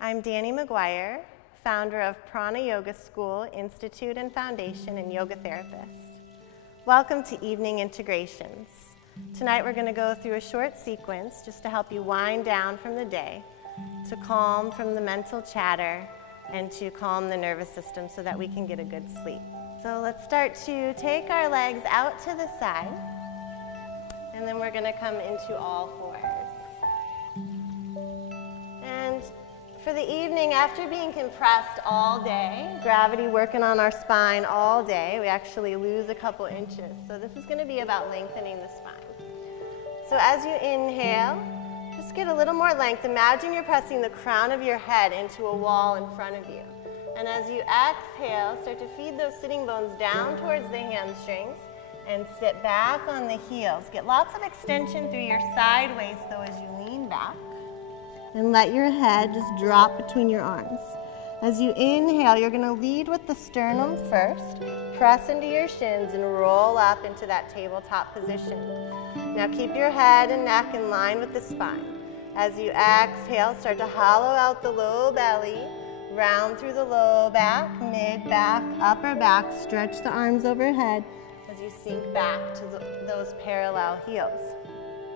I'm Dani McGuire, founder of Pranayoga School, Institute and Foundation, and yoga therapist. Welcome to Evening Integrations. Tonight we're going to go through a short sequence just to help you wind down from the day, to calm from the mental chatter, and to calm the nervous system so that we can get a good sleep. So let's start to take our legs out to the side, and then we're going to come into all fours. And for the evening, after being compressed all day, gravity working on our spine all day, we actually lose a couple inches. So this is going to be about lengthening the spine. So as you inhale, just get a little more length. Imagine you're pressing the crown of your head into a wall in front of you. And as you exhale, start to feed those sitting bones down towards the hamstrings and sit back on the heels. Get lots of extension through your side waist though as you lean back. And let your head just drop between your arms. As you inhale, you're going to lead with the sternum first. Press into your shins and roll up into that tabletop position. Now keep your head and neck in line with the spine. As you exhale, start to hollow out the low belly, round through the low back, mid back, upper back. Stretch the arms overhead as you sink back to those parallel heels.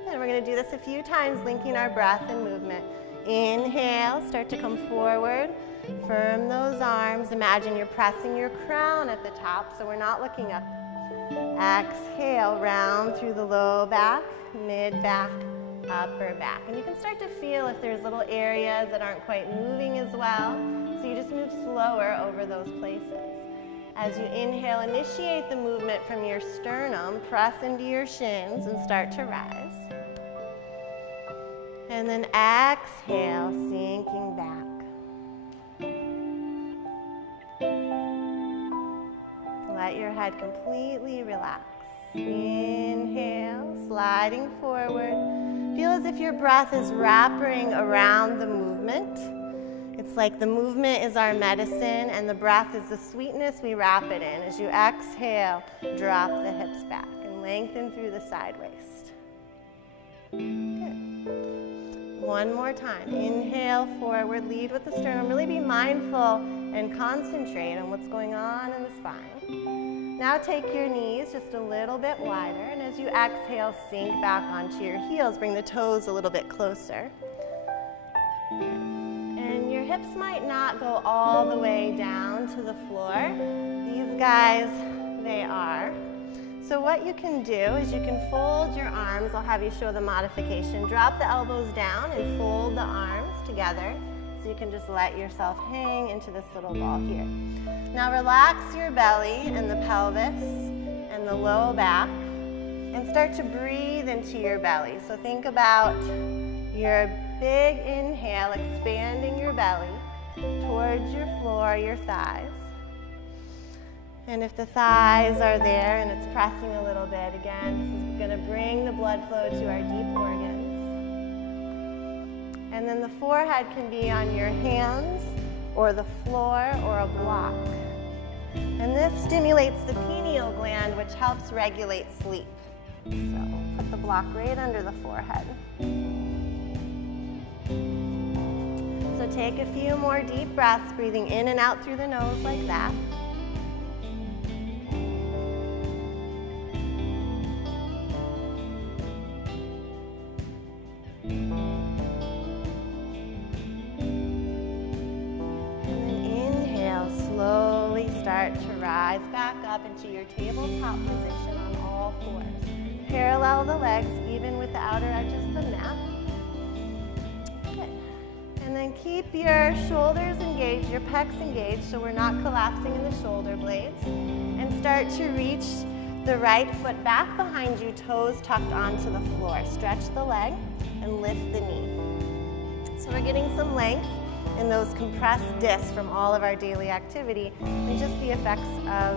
And we're going to do this a few times, linking our breath and movement. Inhale, start to come forward, firm those arms. Imagine you're pressing your crown at the top so we're not looking up. Exhale, round through the low back, mid back, upper back. And you can start to feel if there's little areas that aren't quite moving as well. So you just move slower over those places. As you inhale, initiate the movement from your sternum, press into your shins and start to rise. And then exhale, sinking back. Let your head completely relax. Inhale, sliding forward. Feel as if your breath is wrapping around the movement. It's like the movement is our medicine and the breath is the sweetness we wrap it in. As you exhale, drop the hips back and lengthen through the side waist. Good. One more time. Inhale, forward, lead with the sternum. Really be mindful and concentrate on what's going on in the spine. Now take your knees just a little bit wider, and as you exhale, sink back onto your heels. Bring the toes a little bit closer. And your hips might not go all the way down to the floor. These guys, they are. So what you can do is you can fold your arms. I'll have you show the modification. Drop the elbows down and fold the arms together. So you can just let yourself hang into this little ball here. Now relax your belly and the pelvis and the low back and start to breathe into your belly. So think about your big inhale, expanding your belly towards your floor, your thighs. And if the thighs are there and it's pressing a little bit, again, this is going to bring the blood flow to our deep organs. And then the forehead can be on your hands or the floor or a block. And this stimulates the pineal gland, which helps regulate sleep. So put the block right under the forehead. So take a few more deep breaths, breathing in and out through the nose like that. Start to rise back up into your tabletop position on all fours. Parallel the legs, even with the outer edges of the mat. Good. And then keep your shoulders engaged, your pecs engaged, so we're not collapsing in the shoulder blades. And start to reach the right foot back behind you, toes tucked onto the floor. Stretch the leg and lift the knee. So we're getting some length in those compressed discs from all of our daily activity and just the effects of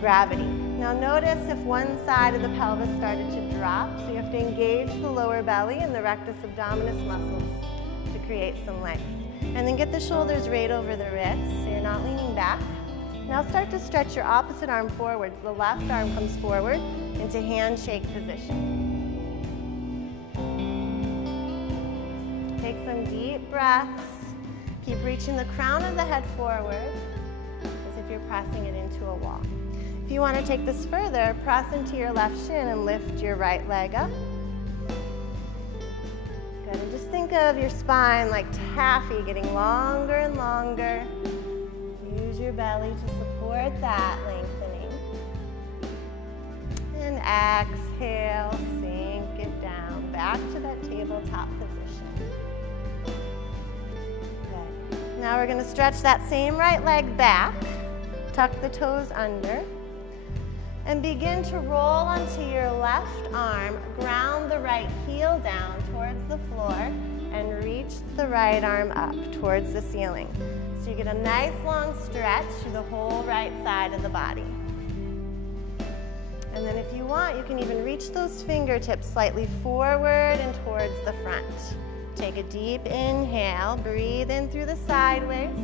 gravity. Now notice if one side of the pelvis started to drop, so you have to engage the lower belly and the rectus abdominis muscles to create some length. And then get the shoulders right over the wrists so you're not leaning back. Now start to stretch your opposite arm forward. The left arm comes forward into handshake position. Take some deep breaths. Keep reaching the crown of the head forward as if you're pressing it into a wall. If you want to take this further, press into your left shin and lift your right leg up. Good, and just think of your spine like taffy getting longer and longer. Use your belly to support that lengthening. And exhale, sink it down, back to that tabletop position. Good. Now we're going to stretch that same right leg back, tuck the toes under, and begin to roll onto your left arm, ground the right heel down towards the floor, and reach the right arm up towards the ceiling. So you get a nice long stretch through the whole right side of the body. And then if you want, you can even reach those fingertips slightly forward and towards the front. Take a deep inhale, breathe in through the sideways.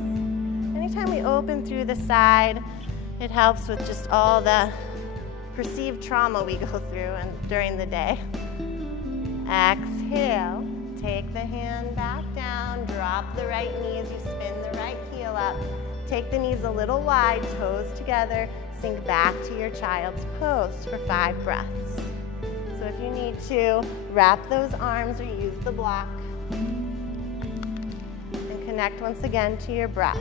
Anytime we open through the side, it helps with just all the perceived trauma we go through during the day. Exhale, take the hand back down, drop the right knee as you spin the right heel up. Take the knees a little wide, toes together, sink back to your child's pose for 5 breaths. So if you need to, wrap those arms or use the block. And connect once again to your breath.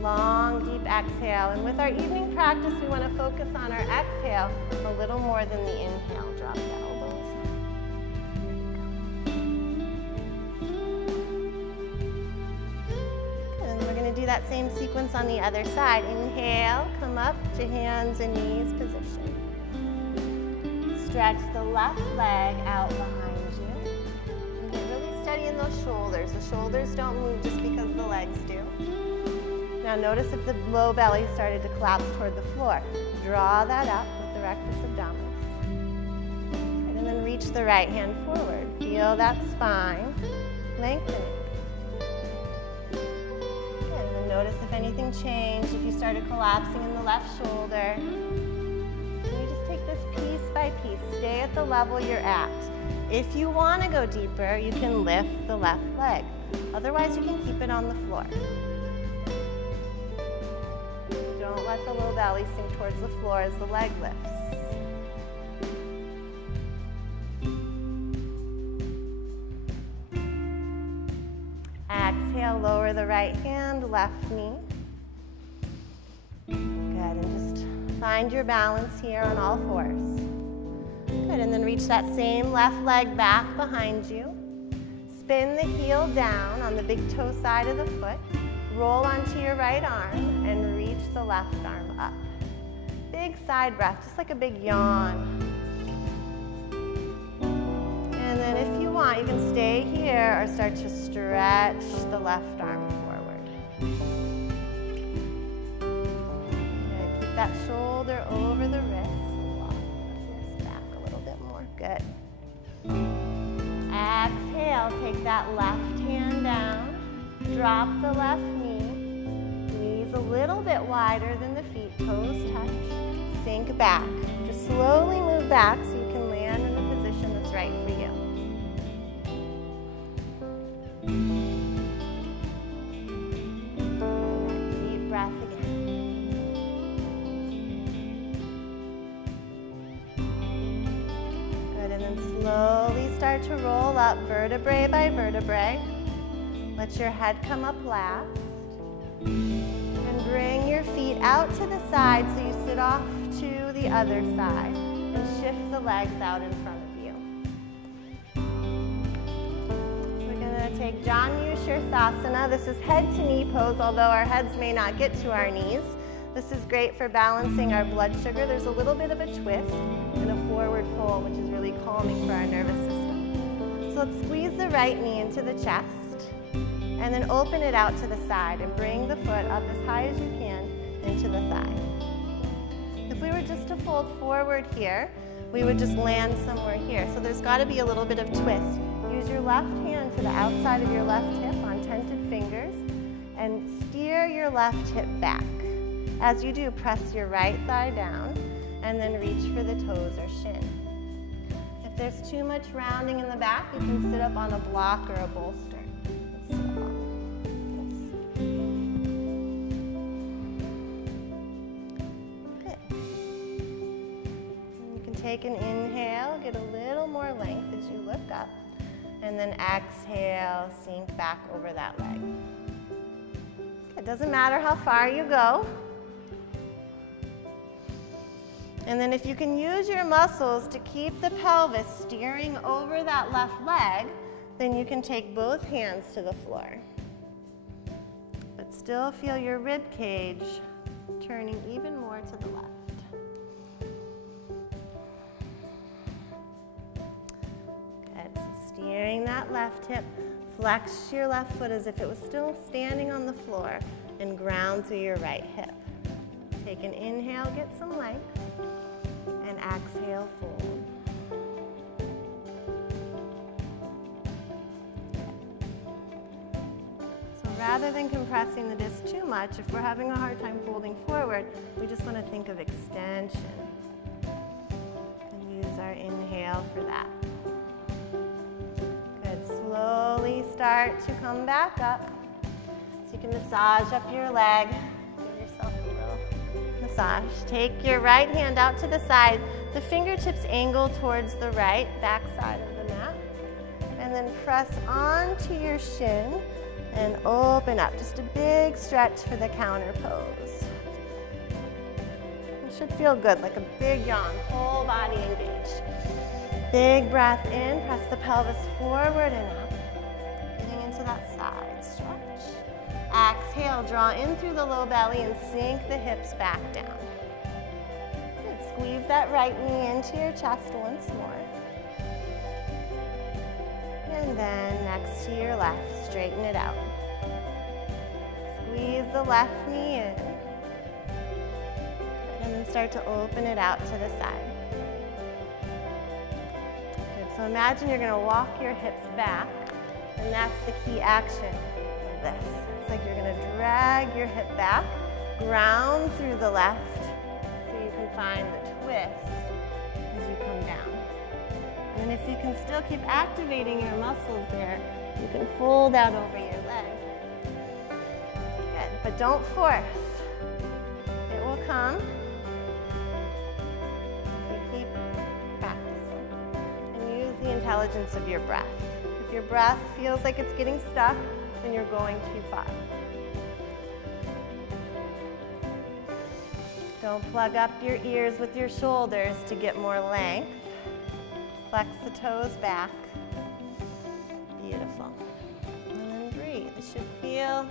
Long, deep exhale. And with our evening practice, we want to focus on our exhale a little more than the inhale. Drop the elbows. And we're going to do that same sequence on the other side. Inhale, come up to hands and knees position. Stretch the left leg out behind you. And get really steady in those shoulders. The shoulders don't move just because the legs do. Now notice if the low belly started to collapse toward the floor. Draw that up with the rectus abdominis. And then reach the right hand forward. Feel that spine lengthening. And then notice if anything changed, if you started collapsing in the left shoulder. And you just take this piece by piece. Stay at the level you're at. If you want to go deeper, you can lift the left leg. Otherwise, you can keep it on the floor. Don't let the low belly sink towards the floor as the leg lifts. Exhale, lower the right hand, left knee. Good, and just find your balance here on all fours. Good, and then reach that same left leg back behind you. Spin the heel down on the big toe side of the foot. Roll onto your right arm and reach the left arm up. Big side breath, just like a big yawn. And then if you want, you can stay here or start to stretch the left arm forward. Good. Keep that shoulder over the wrist. Walk the wrist back a little bit more. Good. Exhale, take that left hand down. Drop the left knee, knees a little bit wider than the feet, toes touch, sink back. Just slowly move back so you can land in the position that's right for you. Deep breath again. Good, and then slowly start to roll up vertebrae by vertebrae. Let your head come up last. And bring your feet out to the side so you sit off to the other side. And shift the legs out in front of you. We're going to take Janu Shirsasana. This is head to knee pose, although our heads may not get to our knees. This is great for balancing our blood sugar. There's a little bit of a twist and a forward fold, which is really calming for our nervous system. So let's squeeze the right knee into the chest. And then open it out to the side and bring the foot up as high as you can into the thigh. If we were just to fold forward here, we would just land somewhere here. So there's got to be a little bit of twist. Use your left hand to the outside of your left hip on tented fingers and steer your left hip back. As you do, press your right thigh down and then reach for the toes or shin. If If there's too much rounding in the back, you can sit up on a block or a bolster. Sit up on. Take an inhale, get a little more length as you look up, and then exhale, sink back over that leg. It doesn't matter how far you go. And then if you can use your muscles to keep the pelvis steering over that left leg, then you can take both hands to the floor. But still feel your rib cage turning even more to the left. Steering that left hip, flex your left foot as if it was still standing on the floor and ground through your right hip. Take an inhale, get some length, and exhale, fold. So rather than compressing the disc too much, if we're having a hard time folding forward, we just want to think of extension and use our inhale for that. Slowly start to come back up. So you can massage up your leg. Give yourself a little massage. Take your right hand out to the side. The fingertips angle towards the right, back side of the mat. And then press onto your shin and open up. Just a big stretch for the counter pose. It should feel good, like a big yawn, whole body engaged. Big breath in, press the pelvis forward and up. Getting into that side stretch. Exhale, draw in through the low belly and sink the hips back down. Good. Squeeze that right knee into your chest once more. And then next to your left, straighten it out. Squeeze the left knee in. And then start to open it out to the side. So imagine you're going to walk your hips back, and that's the key action of this. It's like you're going to drag your hip back, ground through the left, so you can find the twist as you come down. And if you can still keep activating your muscles there, you can fold out over your leg. Good, but don't force. It will come. The intelligence of your breath. If your breath feels like it's getting stuck, then you're going too far. Don't plug up your ears with your shoulders to get more length. Flex the toes back. Beautiful. And then breathe. It should feel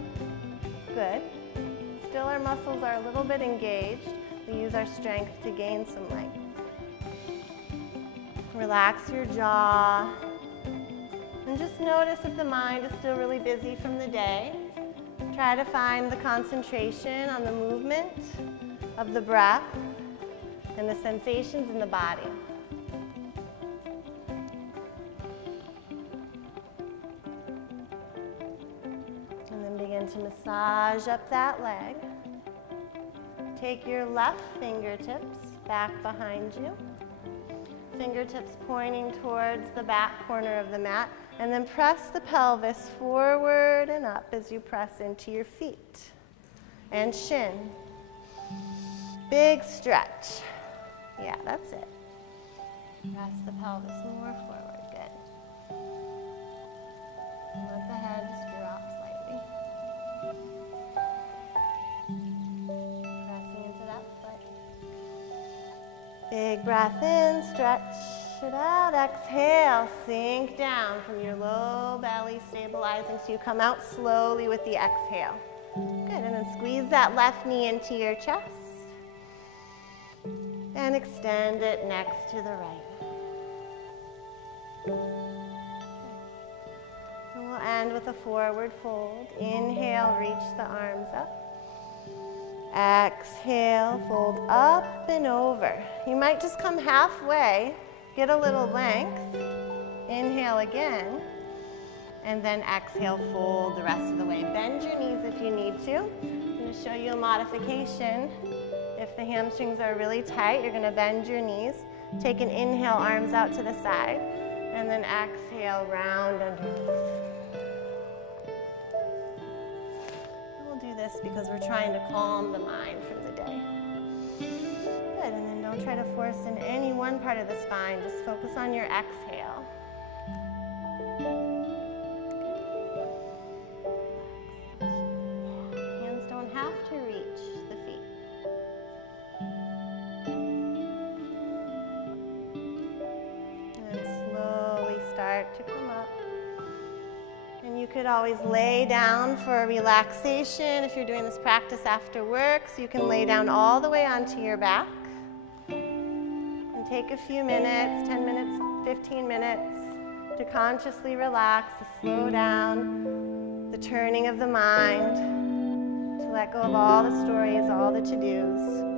good. Still, our muscles are a little bit engaged. We use our strength to gain some length. Relax your jaw, and just notice if the mind is still really busy from the day. Try to find the concentration on the movement of the breath and the sensations in the body. And then begin to massage up that leg. Take your left fingertips back behind you. Fingertips pointing towards the back corner of the mat, and then press the pelvis forward and up as you press into your feet and shin. Big stretch. Yeah, that's it. Press the pelvis more forward. Good. And let the head just drop slightly. Pressing into that foot. Big breath in, stretch it out, exhale, sink down from your low belly, stabilizing so you come out slowly with the exhale. Good, and then squeeze that left knee into your chest and extend it next to the right. And we'll end with a forward fold. Inhale, reach the arms up. Exhale, fold up and over. You might just come halfway, get a little length. Inhale again, and then exhale, fold the rest of the way. Bend your knees if you need to. I'm going to show you a modification. If the hamstrings are really tight, you're going to bend your knees Take an inhale, arms out to the side, and then exhale, round underneath. We'll do this because we're trying to calm the mind from the day. Good, and then don't try to force in any one part of the spine, just focus on your exhale. Hands don't have to reach the feet. To come up. And you could always lay down for relaxation if you're doing this practice after work, so you can lay down all the way onto your back and take a few minutes, 10 minutes, 15 minutes to consciously relax, to slow down the turning of the mind, to let go of all the stories, all the to-dos.